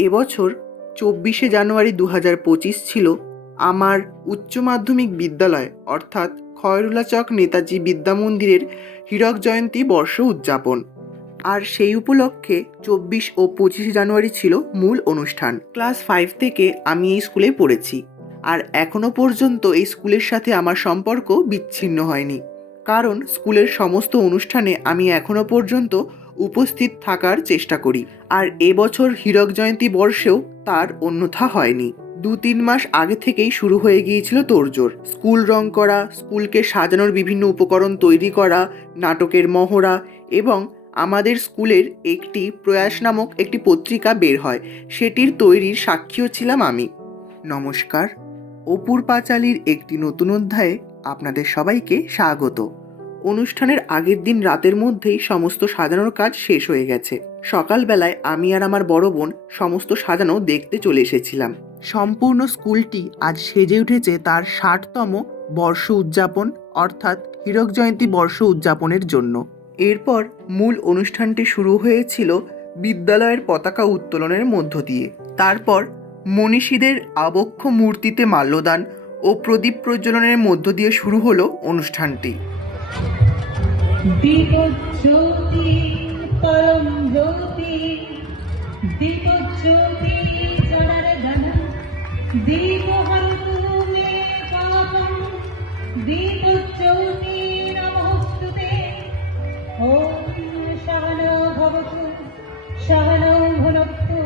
এবছর চব্বিশে জানুয়ারি দু হাজার পঁচিশ ছিল আমার উচ্চ মাধ্যমিক বিদ্যালয়, অর্থাৎ খয়রুল্লা চক নেতাজি বিদ্যা মন্দিরের হীরক জয়ন্তী বর্ষ উদযাপন। আর সেই উপলক্ষে চব্বিশ ও পঁচিশে জানুয়ারি ছিল মূল অনুষ্ঠান। ক্লাস ফাইভ থেকে আমি এই স্কুলে পড়েছি। আর এখনও পর্যন্ত এই স্কুলের সাথে আমার সম্পর্ক বিচ্ছিন্ন হয়নি। কারণ স্কুলের সমস্ত অনুষ্ঠানে আমি এখনও পর্যন্ত উপস্থিত থাকার চেষ্টা করি। আর এবছর হীরক জয়ন্তী বর্ষেও তার অন্যথা হয়নি। দু তিন মাস আগে থেকেই শুরু হয়ে গিয়েছিল তোড়জোড় স্কুল রং করা, স্কুলকে সাজানোর বিভিন্ন উপকরণ তৈরি করা, নাটকের মহড়া এবং আমাদের স্কুলের একটি প্রয়াস নামক একটি পত্রিকা বের হয়। সেটির তৈরির সাক্ষীও ছিলাম আমি। নমস্কার। অপুর পাঁচালির একটি নতুন অধ্যায়ে আপনাদের সবাইকে স্বাগত। অনুষ্ঠানের আগের দিন রাতের মধ্যেই সমস্ত সাজানোর কাজ শেষ হয়ে গেছে। সকালবেলায় আমি আর আমার বড় বোন সমস্ত সাজানো দেখতে চলে এসেছিলাম। সম্পূর্ণ স্কুলটি আজ সেজে উঠেছে তার ষাটতম বর্ষ উদযাপন, অর্থাৎ হীরক জয়ন্তী বর্ষ উদযাপনের জন্য। এরপর মূল অনুষ্ঠানটি শুরু হয়েছিল বিদ্যালয়ের পতাকা উত্তোলনের মধ্য দিয়ে। তারপর মনীষীদের আবক্ষ মূর্তিতে মাল্যদান ও প্রদীপ প্রজ্বলনের মধ্য দিয়ে শুরু হলো অনুষ্ঠানটি। দীপজ্যোতি, পরম জ্যোতি। দীপজ্যোতি জনার্দন দীপহন্তু মে পাপম দীপজ্যোতি নমস্তুতে। ওম সহনো ভবতু সহনো ভুনক্তু।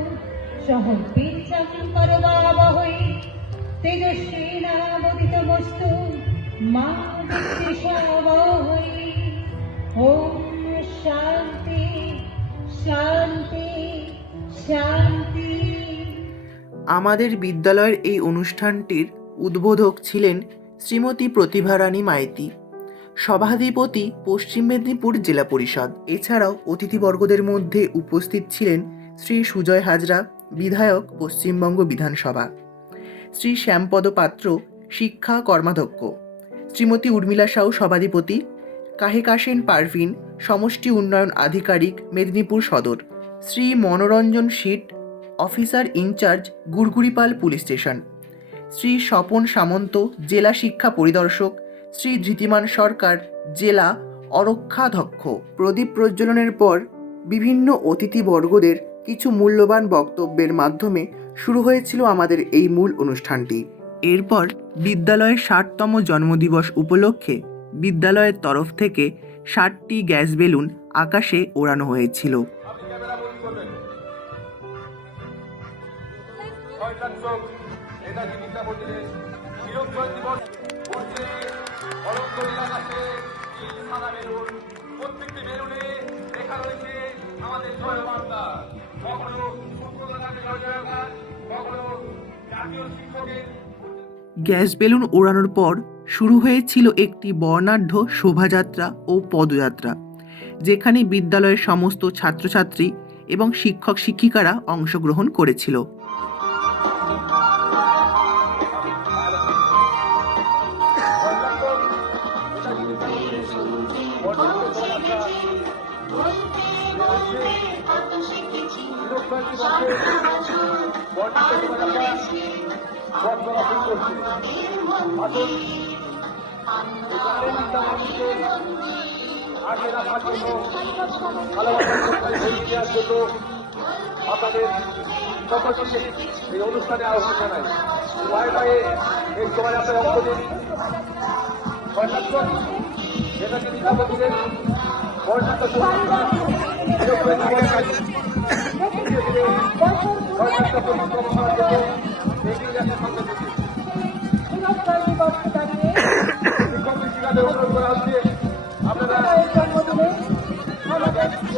সহ বীর্যং করবাবহৈ তেজস্বিনাবদিতমস্তু মা বিদ্বিষাবহৈ। আমাদের বিদ্যালয়ের এই অনুষ্ঠানটির উদ্বোধক ছিলেন শ্রীমতী প্রতিভা রানী মাইতি, সভাধিপতি পশ্চিম মেদিনীপুর জেলা পরিষদ। এছাড়াও অতিথিবর্গদের মধ্যে উপস্থিত ছিলেন শ্রী সুজয় হাজরা, বিধায়ক পশ্চিমবঙ্গ বিধানসভা, শ্রী শ্যামপদ পাত্র, শিক্ষা কর্মাধ্যক্ষ, শ্রীমতী উর্মিলা সাউ সভাধিপতি কাহেকাসেন পারভিন, সমষ্টি উন্নয়ন আধিকারিক, মেদিনীপুর সদর। Shri Manoranjan Sit, officer in charge, Gurguripal police station. Shri Swapan Samanta, জেলা শিক্ষা পরিদর্শক। শ্রী ধৃতিমান সরকার, জেলা অরক্ষাধ্যক্ষ। প্রদীপ প্রজ্বলনের পর বিভিন্ন অতিথিবর্গদের কিছু মূল্যবান বক্তব্যের মাধ্যমে শুরু হয়েছিল আমাদের এই মূল অনুষ্ঠানটি। এরপর বিদ্যালয়ের ষাটতম জন্মদিবস উপলক্ষে বিদ্যালয়ের তরফ থেকে ষাটটি গ্যাস বেলুন আকাশে ওড়ানো হয়েছিল। প্রত্যেকটি বেলুনে লেখা রয়েছে আমাদের জয় বার্তা কখনো কখনো জাতীয় শিক্ষকের গ্যাস বেলুন ওড়ানোর পর শুরু হয়েছিল একটি বর্ণাঢ্য শোভাযাত্রা ও পদযাত্রা, যেখানে বিদ্যালয়ের সমস্ত ছাত্রছাত্রী এবং শিক্ষক শিক্ষিকারা অংশগ্রহণ করেছিল। আগে রাখার জন্য ভালোবাসার দেওয়ার জন্য আপনাদের সকলকে এই অনুষ্ঠানে আহ্বান জানাই পায়ে পায়ে এই সময় আপনার অঙ্ক দিন নেতাজি বিদ্যাপতিদের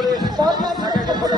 করে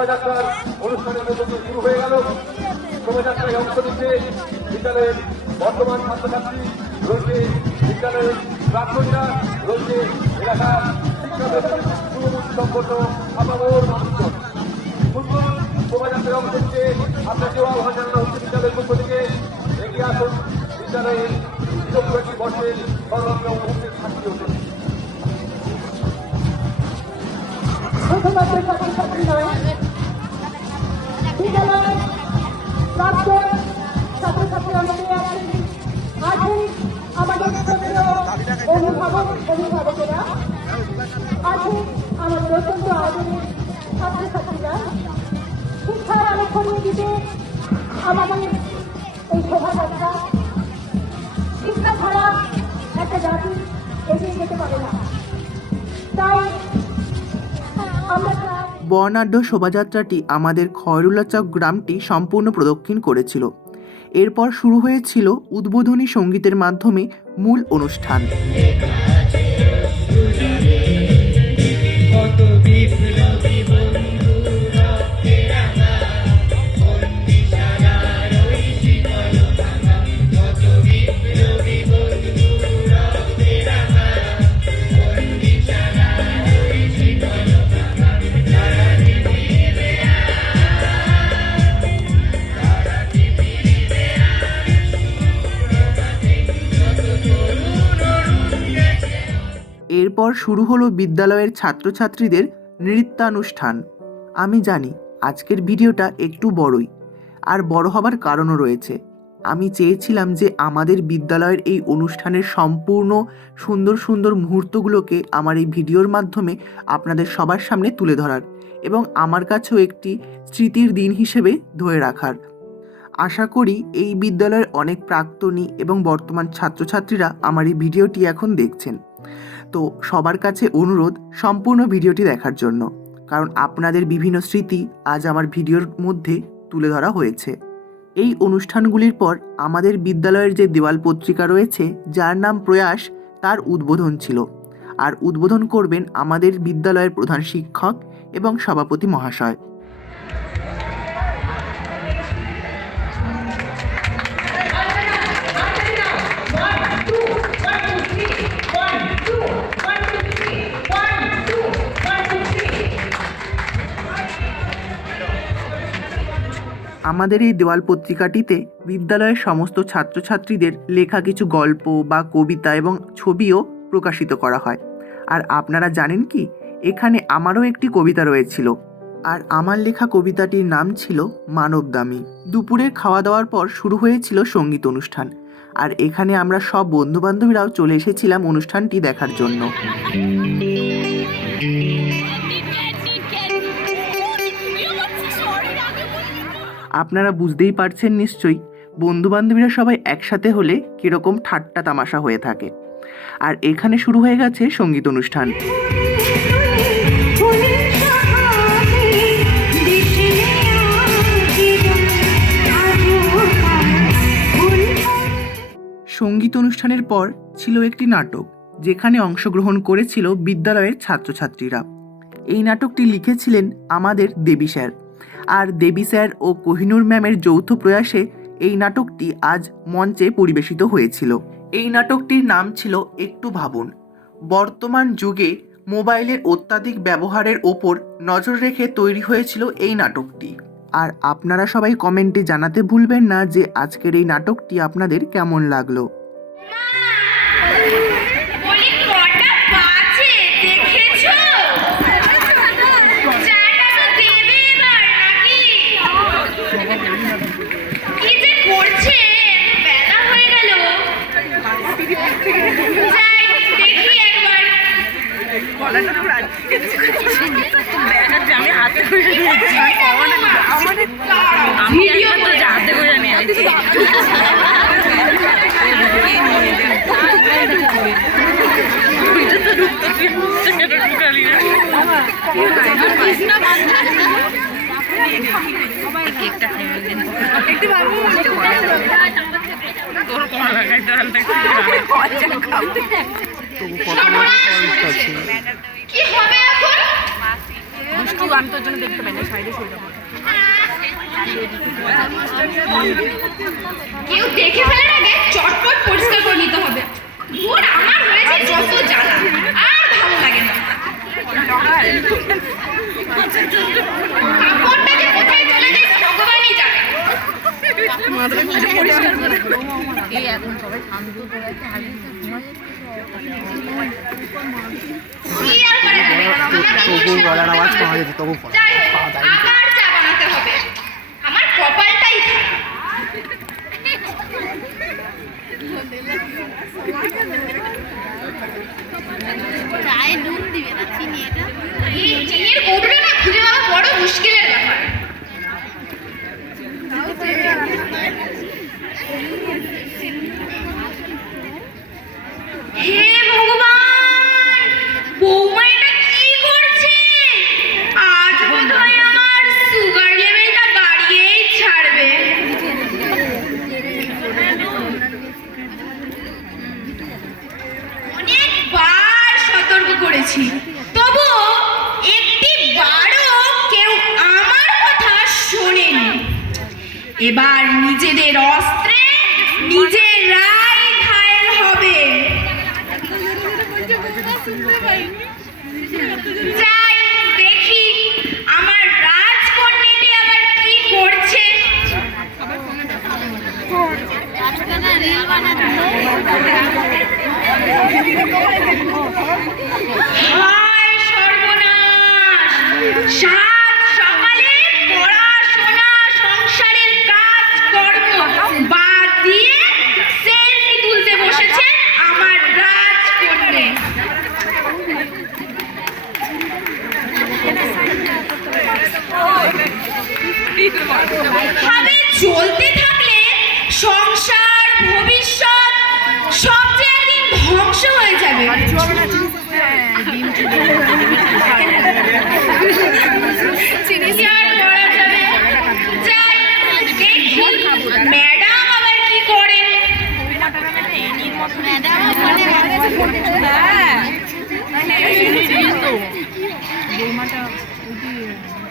শোভাযাত্রার অনুষ্ঠানের মধ্যে শুরু হয়ে গেল। শোভাযাত্রায় অংশ নিচ্ছে বিদ্যালয়ের বর্তমান ছাত্রছাত্রী রয়েছে বিদ্যালয়ের প্রাক্তনীরা, রয়েছে এলাকার সম্পন্ন আপামর মানুষজন। শোভাযাত্রায় অংশ নিচ্ছে আপনাকেও আহ্বান জানানো হচ্ছে বিদ্যালয়ের পক্ষ থেকে। এগিয়ে আসুন বিদ্যালয়ের হীরক জয়ন্তী বর্ষের স্মরণীয় মুহূর্তের সাক্ষী হতে। শুধুমাত্র ছাত্রছাত্রী নয় বিদ্যালয়ের প্রাক্তন ছাত্রছাত্রী আমাদের আছেন। আমাদের অভিভাবক, অভিভাবকেরা আছেন আমাদের অত্যন্ত আদরের ছাত্রছাত্রীরা, শিক্ষার আলো ছড়িয়ে দিতে আমাদের এই শোভাযাত্রা। শিক্ষা ছাড়া একটা জাতি এগিয়ে যেতে পারে না। তাই আমরা বর্ণাঢ্য শোভাযাত্রাটি আমাদের খয়রুলাচক গ্রামটি সম্পূর্ণ প্রদক্ষিণ করেছিল। এরপর শুরু হয়েছিল উদ্বোধনী সঙ্গীতের মাধ্যমে মূল অনুষ্ঠান। শুরু হলো বিদ্যালয়ের ছাত্রছাত্রীদের নৃত্যানুষ্ঠান। আমি জানি, আজকের ভিডিওটা একটু বড়ই, আর বড় হবার কারণও রয়েছে। আমি চেয়েছিলাম যে আমাদের বিদ্যালয়ের এই অনুষ্ঠানের সম্পূর্ণ সুন্দর সুন্দর মুহূর্তগুলোকে আমার এই ভিডিওর মাধ্যমে আপনাদের সবার সামনে তুলে ধরার এবং আমার কাছেও একটি স্মৃতির দিন হিসেবে ধরে রাখার। আশা করি এই বিদ্যালয়ের অনেক প্রাক্তনী এবং বর্তমান ছাত্রছাত্রীরা আমার এই ভিডিওটি এখন দেখছেন। তো সবার কাছে অনুরোধ সম্পূর্ণ ভিডিওটি দেখার জন্য, কারণ আপনাদের বিভিন্ন স্মৃতি আজ আমার ভিডিওর মধ্যে তুলে ধরা হয়েছে। এই অনুষ্ঠানগুলির পর আমাদের বিদ্যালয়ের যে দেওয়াল পত্রিকা রয়েছে, যার নাম প্রয়াস, তার উদ্বোধন ছিল। আর উদ্বোধন করবেন আমাদের বিদ্যালয়ের প্রধান শিক্ষক এবং সভাপতি মহাশয়। আমাদের এই দেওয়াল পত্রিকাটিতে বিদ্যালয়ের সমস্ত ছাত্রছাত্রীদের লেখা কিছু গল্প বা কবিতা এবং ছবিও প্রকাশিত করা হয়। আর আপনারা জানেন কি, এখানে আমারও একটি কবিতা রয়েছিল। আর আমার লেখা কবিতাটির নাম ছিল মানবদামী দুপুরে খাওয়া দাওয়ার পর শুরু হয়েছিল সংগীত অনুষ্ঠান। আর এখানে আমরা সব বন্ধুবান্ধবীরাও চলে এসেছিলাম অনুষ্ঠানটি দেখার জন্য। আপনারা বুঝতেই পারছেন নিশ্চয়ই, বন্ধুবান্ধবীরা সবাই একসাথে হলে কীরকম ঠাট্টা তামাশা হয়ে থাকে। আর এখানে শুরু হয়ে গেছে সংগীত অনুষ্ঠান। সংগীত অনুষ্ঠানের পর ছিল একটি নাটক, যেখানে অংশগ্রহণ করেছিল বিদ্যালয়ের ছাত্রছাত্রীরা। এই নাটকটি লিখেছিলেন আমাদের দেবী স্যার। আর দেবী স্যার ও কোহিনুর ম্যামের যৌথ প্রয়াসে এই নাটকটি আজ মঞ্চে পরিবেশিত হয়েছিল। এই নাটকটির নাম ছিল একটু ভাবুন। বর্তমান যুগে মোবাইলের অত্যাধিক ব্যবহারের ওপর নজর রেখে তৈরি হয়েছিল এই নাটকটি। আর আপনারা সবাই কমেন্টে জানাতে ভুলবেন না যে আজকের এই নাটকটি আপনাদের কেমন লাগল। আমি একমাত্র যা হাতে করে কি হবে এখন? দুষ্টু আমি তোর জন্য দেখতে পাই না সাইডে শুয়ে কেউ দেখে ফেলার আগে চটপট পরিষ্কার করে নিতে হবে। ভোর আমার হয়েছে যত জ্বালা আর ভালো লাগে না। এই এখন সবাই শান্ত করে? আছে হারিয়ে তবু গলার আওয়াজ তবু পাওয়া যায় রায় নুন দিবে না চিনি এটা? এর কৌটোটা না খুঁজে পাওয়া বড় মুশকিলের ব্যাপার। এবার নিজেদের অস্ত্রে নিজেরাই ঘায়াল হবে। দেখি আমার করছে। সর্বনাশ! ভাবে চলতে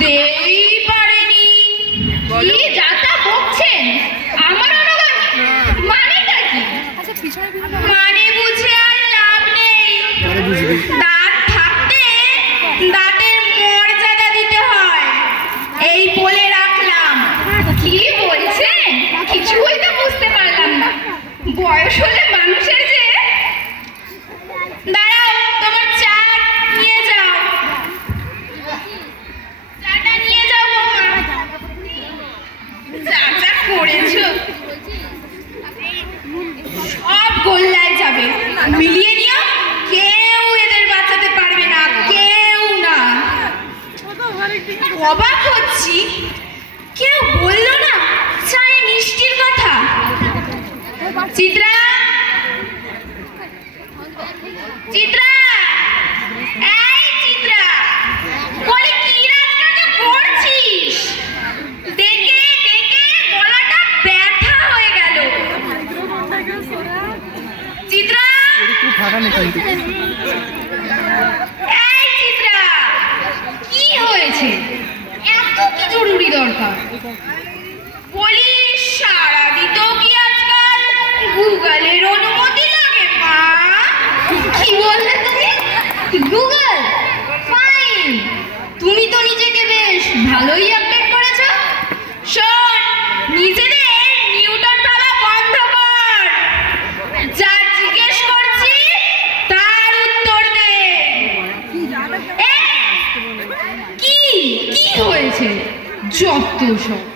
Deus. যত সব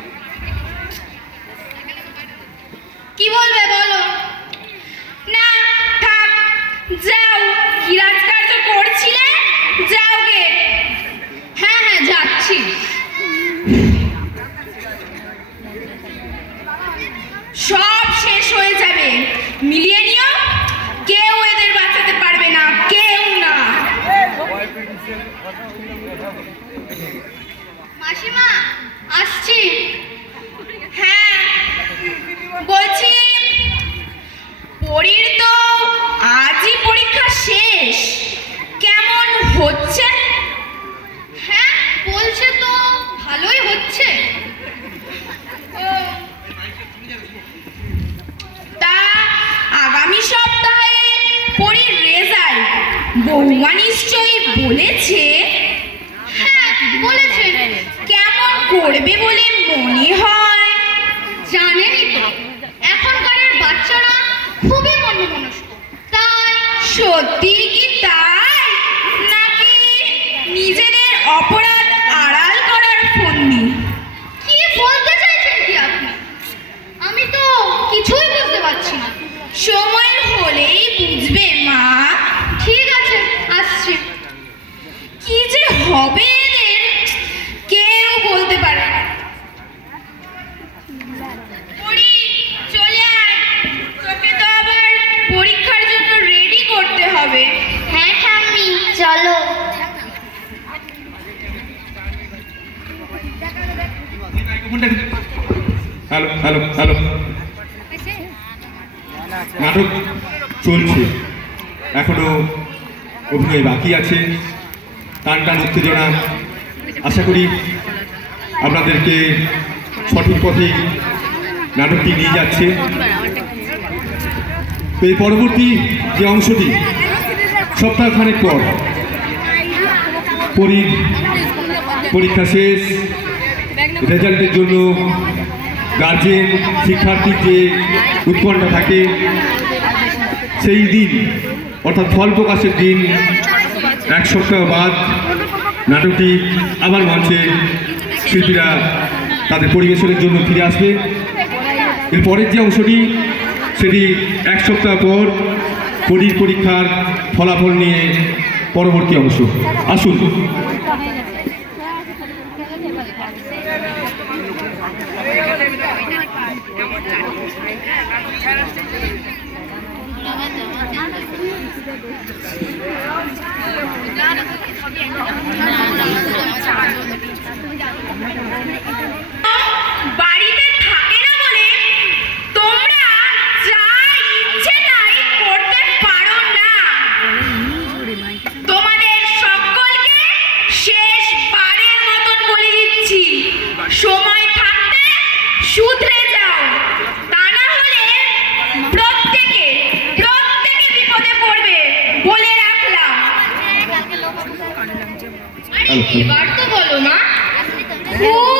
ভালোই হচ্ছে। আগামী সপ্তাহে রেজাল্ট বৌমা নিশ্চয়ই বলেছে? হ্যাঁ বলেছে। কেমন করবে বলে মনে হয়? জানেনই তো বাচ্চারা খুবই মনমনস্ক। তাই সত্যি কি তাই? নাকি নিজেদের অপরাধ আড়াল করার ফন্দি কি বলতে চাইছেন কি আপনি আমি তো কিছুই বুঝতে পারছি না সময় হলেই বুঝবে মা। ঠিক আছে আসছি। কি যে হবে এদের কেউ বলতে পারে না। চলে আয়। তোকে তো আবার পরীক্ষার জন্য রেডি করতে হবে। হ্যাঁ ঠাম্মি চলো। Hello hello hello. নাটক চলছে। এখনও অভিনয় বাকি আছে। টান টান উত্তেজনা। আশা করি আপনাদেরকে সঠিক পথে নাটকটি নিয়ে যাচ্ছে। তো এই পরবর্তী যে অংশটি, সপ্তাহখানেক পর পরীক্ষা শেষ। রেজাল্টের জন্য গার্জেন, শিক্ষার্থীর যে উৎকণ্ঠা থাকে সেই দিন, অর্থাৎ ফল প্রকাশের দিন, এক সপ্তাহ বাদ নাটকটি আবার মঞ্চে শিল্পীরা তাদের পরিবেশনের জন্য ফিরে আসবে। এর পরের যে অংশটি, সেটি এক সপ্তাহ পর পরীর পরীক্ষার ফলাফল নিয়ে পরবর্তী অংশ। আসুন। সময় থাকতে শুধরে যাও। তা না হলে প্রত্যেকে প্রত্যেকে বিপদে পড়বে বলে রাখলাম। এবার তো বলো না খুব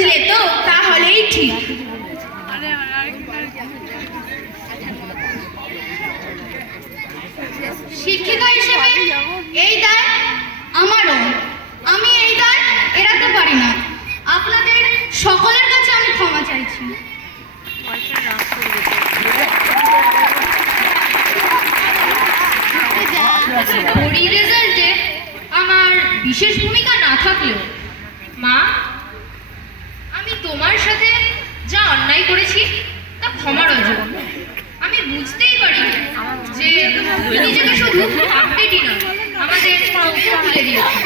বুঝলে তো? তাহলেই ঠিক। শিক্ষিকা হিসেবে এই দায় আমারও। আমি এই দায় এড়াতে পারি না। আপনাদের সকলের কাছে আমি ক্ষমা চাইছি। আমার বিশেষ ভূমিকা না থাকলেও, মা তোমার সাথে যা অন্যায় করেছি তা ক্ষমার অযোগ্য আমি বুঝতেই পারি যে নিজেকে শুধু আপডেটই না আমাদের চোখে খুলে দিয়েছে।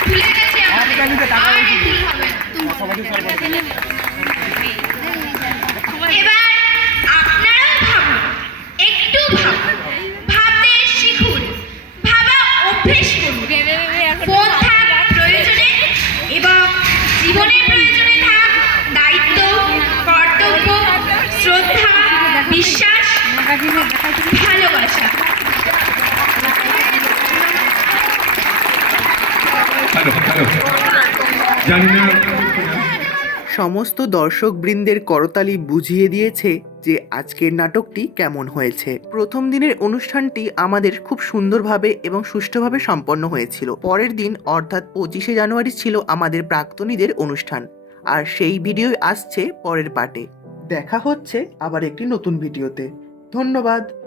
খুলে গেছে আমাদের। আর হবে সমস্ত দর্শকবৃন্দের করতালি বুঝিয়ে দিয়েছে যে আজকের নাটকটি কেমন হয়েছে। প্রথম দিনের অনুষ্ঠানটি আমাদের খুব সুন্দরভাবে এবং সুষ্ঠুভাবে সম্পন্ন হয়েছিল। পরের দিন, অর্থাৎ পঁচিশে জানুয়ারি ছিল আমাদের প্রাক্তনীদের অনুষ্ঠান। আর সেই ভিডিও আসছে পরের পার্টে। দেখা হচ্ছে আবার একটি নতুন ভিডিওতে। ধন্যবাদ।